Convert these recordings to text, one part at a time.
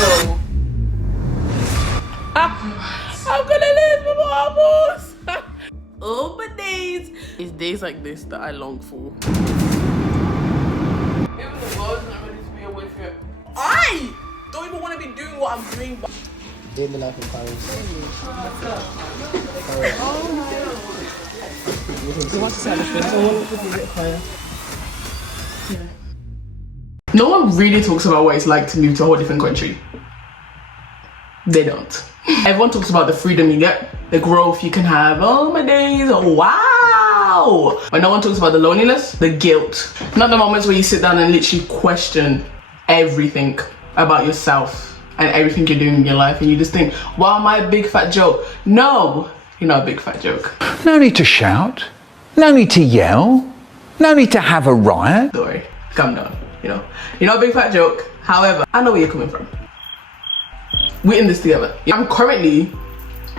So I'm gonna lose my marbles. Oh my days. It's days like this that I long for. Even the world's not ready to be away from it. I don't even want to be doing what I'm doing. Day in the life of Paris. You want to say anything? No one really talks about what it's like to move to a whole different country. They don't. Everyone talks about the freedom you get, the growth you can have. Oh my days, oh, wow. But no one talks about the loneliness, the guilt. Not the moments where you sit down and literally question everything about yourself and everything you're doing in your life, and you just think, wow, am I a big fat joke? No, you're not a big fat joke. No need to shout, no need to yell, no need to have a riot. Sorry, calm down, you're not a big fat joke. However, I know where you're coming from. We're in this together. I'm currently,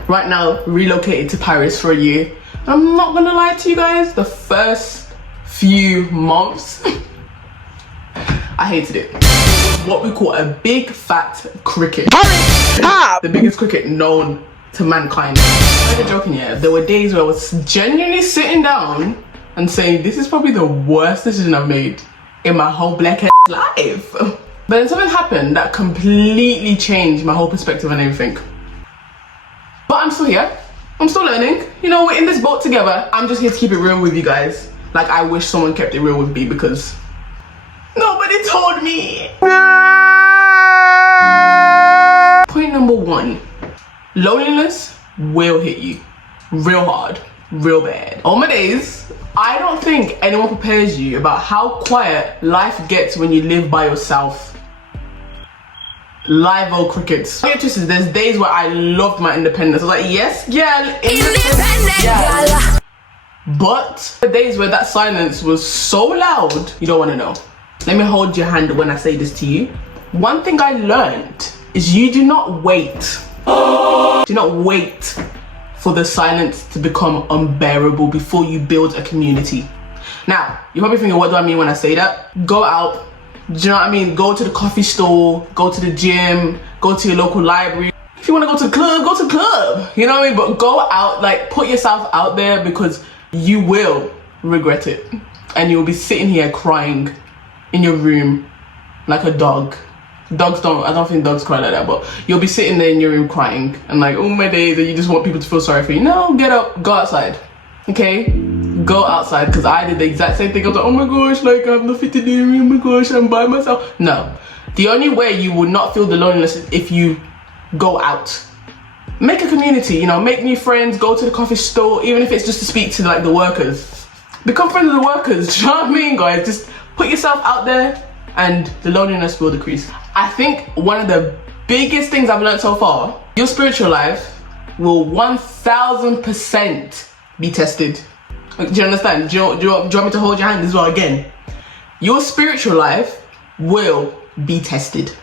right now, relocated to Paris for a year. I'm not gonna lie to you guys, the first few months, I hated it. What we call a big fat cricket. The biggest cricket known to mankind. I'm not even joking, yeah. There were days where I was genuinely sitting down and saying, this is probably the worst decision I've made in my whole black ass life. But then something happened that completely changed my whole perspective on everything. But I'm still here. I'm still learning. We're in this boat together. I'm just here to keep it real with you guys. Like, I wish someone kept it real with me because nobody told me. Point number 1. Loneliness will hit you real hard, real bad. All my days, I don't think anyone prepares you about how quiet life gets when you live by yourself. Live old crickets. There's days where I loved my independence. I was like, yes, girl, independent, yeah. But the days where that silence was so loud, you don't want to know. Let me hold your hand when I say this to you. One thing I learned is you do not wait. Do not wait for the silence to become unbearable before you build a community. Now, you're probably thinking, what do I mean when I say that? Go out. Do you know what I mean? Go to the coffee store, go to the gym, go to your local library. If you want to go to the club, go to the club. You know what I mean? But go out, like, put yourself out there because you will regret it. And you'll be sitting here crying in your room like a dog. I don't think dogs cry like that, but you'll be sitting there in your room crying and like, oh my days, and you just want people to feel sorry for you. No, get up, go outside, okay? Go outside, because I did the exact same thing. I was like, oh my gosh, like I have nothing to do, oh my gosh, I'm by myself. No, the only way you will not feel the loneliness is if you go out. Make a community, make new friends, go to the coffee store, even if it's just to speak to like the workers. Become friends with the workers, do you know what I mean, guys? Just put yourself out there and the loneliness will decrease. I think one of the biggest things I've learned so far, your spiritual life will 1000% be tested. Do you understand? Do you want me to hold your hand as well again? Your spiritual life will be tested.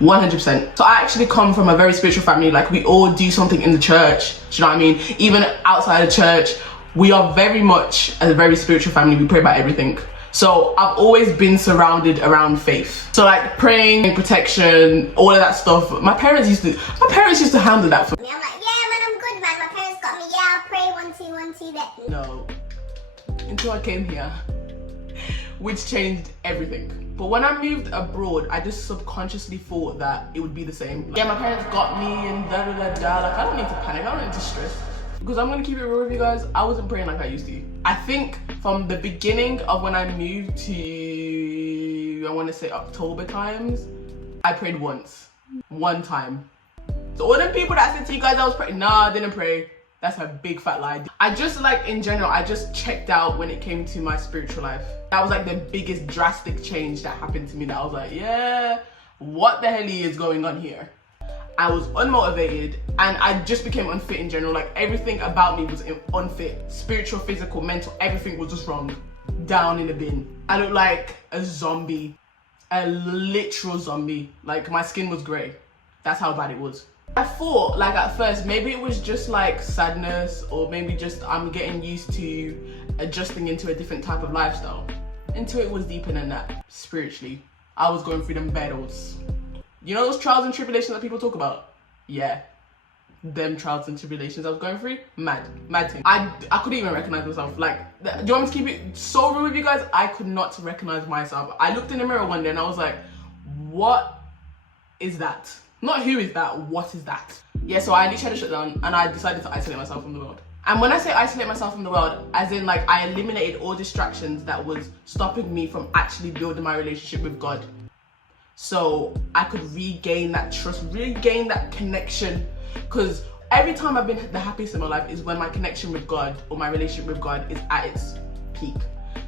100%. So I actually come from a very spiritual family. Like, we all do something in the church. Do you know what I mean? Even outside of church, we are very much a very spiritual family. We pray about everything. So I've always been surrounded around faith. So like praying, protection, all of that stuff. My parents used to handle that for me. I'm like, yeah man, I'm good man. My parents got me, yeah, I'll pray 1, 2, 1, 2 that. No, until I came here, which changed everything. But when I moved abroad, I just subconsciously thought that it would be the same. Yeah, my parents got me and da da da da. Like, I don't need to panic, I don't need to stress. Because I'm gonna keep it real with you guys, I wasn't praying like I used to. I think from the beginning of when I moved to, I wanna say October times, I prayed once. One time. So all the people that said to you guys I was praying, nah, I didn't pray. That's a big fat lie. I just, like, in general, I just checked out when it came to my spiritual life. That was like the biggest drastic change that happened to me, that I was like, yeah, what the hell is going on here? I was unmotivated and I just became unfit in general. Like, everything about me was unfit. Spiritual, physical, mental, everything was just wrong. Down in the bin. I looked like a zombie. A literal zombie. Like, my skin was grey. That's how bad it was. I thought, like, at first, maybe it was just like sadness, or maybe just I'm getting used to adjusting into a different type of lifestyle. Until it was deeper than that, spiritually. I was going through them battles. You know those trials and tribulations that people talk about? Yeah. Them trials and tribulations I was going through, mad thing. I couldn't even recognize myself. Like, do you want me to keep it so real with you guys? I could not recognize myself. I looked in the mirror one day and I was like, what is that? Not who is that, what is that? Yeah, so I literally had to shut down and I decided to isolate myself from the world. And when I say isolate myself from the world, as in like I eliminated all distractions that was stopping me from actually building my relationship with God. So I could regain that trust, regain that connection. Because every time I've been the happiest in my life is when my connection with God or my relationship with God is at its peak.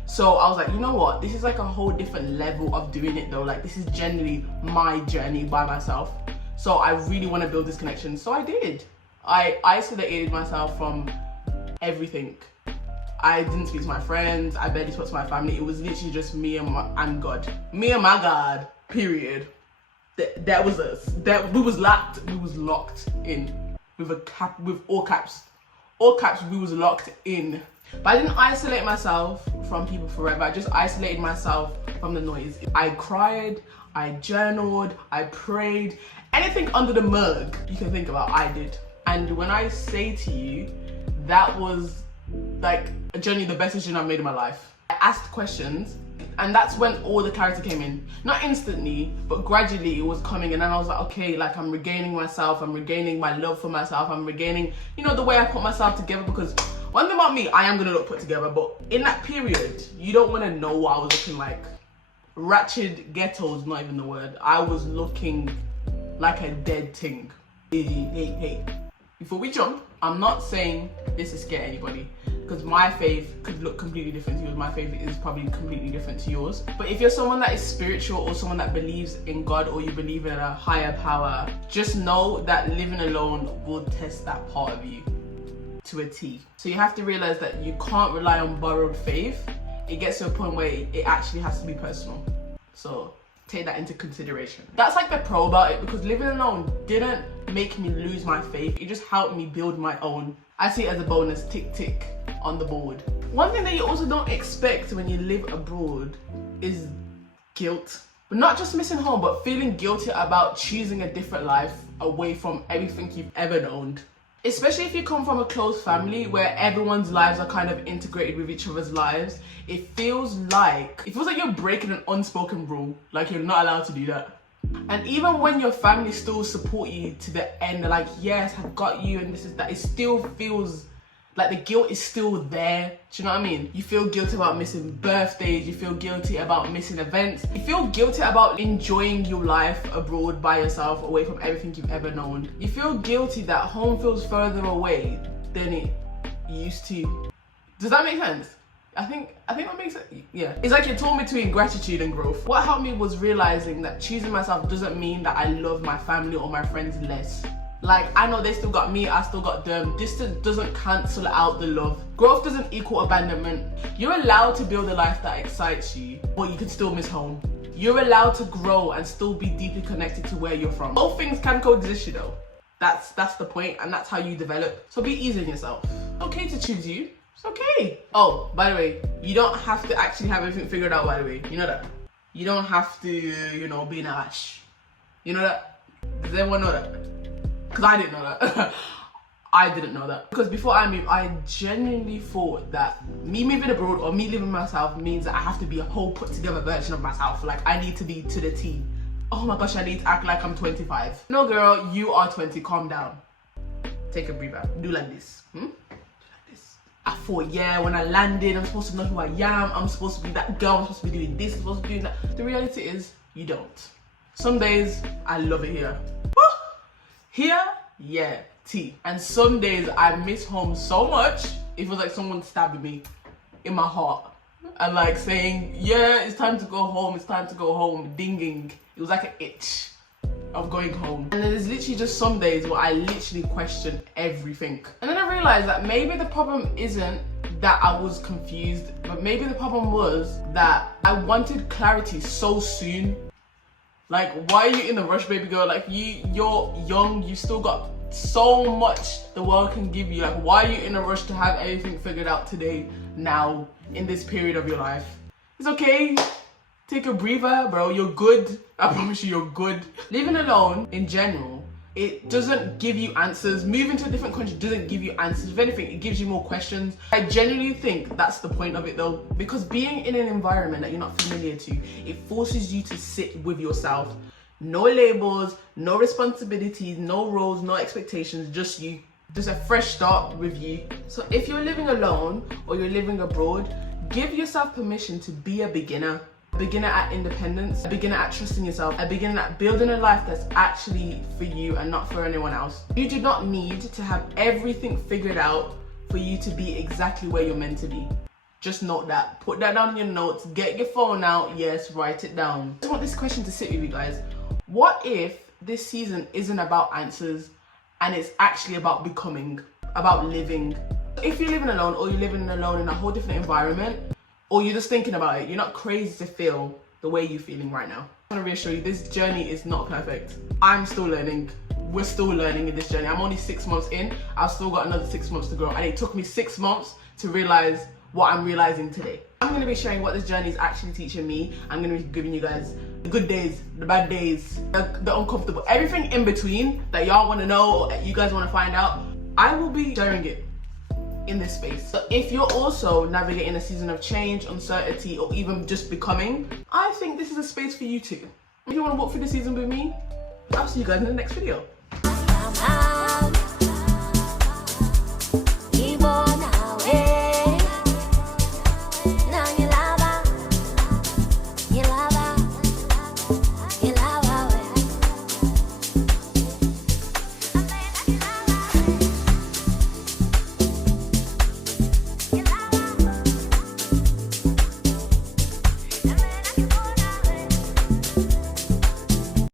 So I was like, you know what? This is like a whole different level of doing it though. Like this is generally my journey by myself. So I really want to build this connection. So I did. I isolated myself from everything. I didn't speak to my friends. I barely spoke to my family. It was literally just me and God. Me and my God, period. That was us. That we was locked in with all caps. All caps, we was locked in. But I didn't isolate myself from people forever. I just isolated myself from the noise. I cried, I journaled, I prayed. Anything under the mug you can think about, I did. And when I say to you, that was like generally the best decision I've made in my life. I asked questions. And that's when all the clarity came in. Not instantly, but gradually it was coming. And then I was like, okay, like I'm regaining myself. I'm regaining my love for myself. I'm regaining, you know, the way I put myself together. Because one thing about me, I am going to look put together. But in that period, you don't want to know what I was looking like. Ratchet ghetto is not even the word. I was looking like a dead thing. Hey. Before we jump, I'm not saying this to scare anybody. Because my faith could look completely different to yours. My faith is probably completely different to yours. But if you're someone that is spiritual or someone that believes in God or you believe in a higher power, just know that living alone will test that part of you to a T. So you have to realize that you can't rely on borrowed faith. It gets to a point where it actually has to be personal. So take that into consideration. That's like the pro about it, because living alone didn't make me lose my faith. It just helped me build my own. I see it as a bonus, tick on the board. One thing that you also don't expect when you live abroad is guilt. But not just missing home, but feeling guilty about choosing a different life away from everything you've ever known. Especially if you come from a close family where everyone's lives are kind of integrated with each other's lives, it feels like you're breaking an unspoken rule, like you're not allowed to do that. And even when your family still support you to the end, they're like, yes, I've got you and this is that, it still feels like the guilt is still there. Do you know what I mean? You feel guilty about missing birthdays, you feel guilty about missing events, you feel guilty about enjoying your life abroad by yourself, away from everything you've ever known. You feel guilty that home feels further away than it used to. Does that make sense? I think that makes sense. Yeah. It's like you're torn between gratitude and growth. What helped me was realizing that choosing myself doesn't mean that I love my family or my friends less. Like, I know they still got me, I still got them. Distance doesn't cancel out the love. Growth doesn't equal abandonment. You're allowed to build a life that excites you, but you can still miss home. You're allowed to grow and still be deeply connected to where you're from. Both things can coexist, you know. That's the point, and that's how you develop. So be easy on yourself. It's okay to choose you. It's okay. Oh, by the way, you don't have to actually have everything figured out, by the way. You know that? You don't have to, you know, be in a rush. You know that? Does everyone know that? Because I didn't know that. I didn't know that. Because before I moved, I genuinely thought that me moving abroad or me living myself means that I have to be a whole put together version of myself. Like, I need to be to the T. Oh my gosh, I need to act like I'm 25. No girl, you are 20, calm down. Take a breather. Do like this. Do like this. I thought, yeah, when I landed, I'm supposed to know who I am. I'm supposed to be that girl. I'm supposed to be doing this. I'm supposed to be doing that. The reality is, you don't. Some days, I love it here. Here, yeah, T. And some days I miss home so much, it feels like someone stabbing me in my heart. And like saying, yeah, it's time to go home, it's time to go home, dinging. It was like an itch of going home. And then there's literally just some days where I literally question everything. And then I realized that maybe the problem isn't that I was confused, but maybe the problem was that I wanted clarity so soon. Like, why are you in a rush, baby girl? Like, you're young, you still got so much the world can give you. Like, why are you in a rush to have everything figured out today, now, in this period of your life? It's okay. Take a breather, bro. You're good. I promise you, you're good. Living alone in general, it doesn't give you answers. Moving to a different country doesn't give you answers. If anything, it gives you more questions. I genuinely think that's the point of it though, because being in an environment that you're not familiar to, it forces you to sit with yourself. No labels, no responsibilities, no roles, no expectations, just you. Just a fresh start with you. So if you're living alone or you're living abroad, give yourself permission to be a beginner. A beginner at independence, a beginner at trusting yourself, a beginner at building a life that's actually for you and not for anyone else. You do not need to have everything figured out for you to be exactly where you're meant to be. Just note that. Put that down in your notes. Get your phone out. Yes, write it down. I just want this question to sit with you guys. What if this season isn't about answers and it's actually about becoming, about living? If you're living alone or you're living alone in a whole different environment, or you're just thinking about it, you're not crazy to feel the way you're feeling right now. I want to reassure you, this journey is not perfect. I'm still learning. We're still learning in this journey. I'm only 6 months in. I've still got another 6 months to grow. And it took me 6 months to realize what I'm realizing today. I'm going to be sharing what this journey is actually teaching me. I'm going to be giving you guys the good days, the bad days, the uncomfortable, everything in between that y'all want to know or you guys want to find out. I will be sharing it in this space. So if you're also navigating a season of change, uncertainty, or even just becoming, I think this is a space for you too. If you want to walk through the season with me, I'll see you guys in the next video.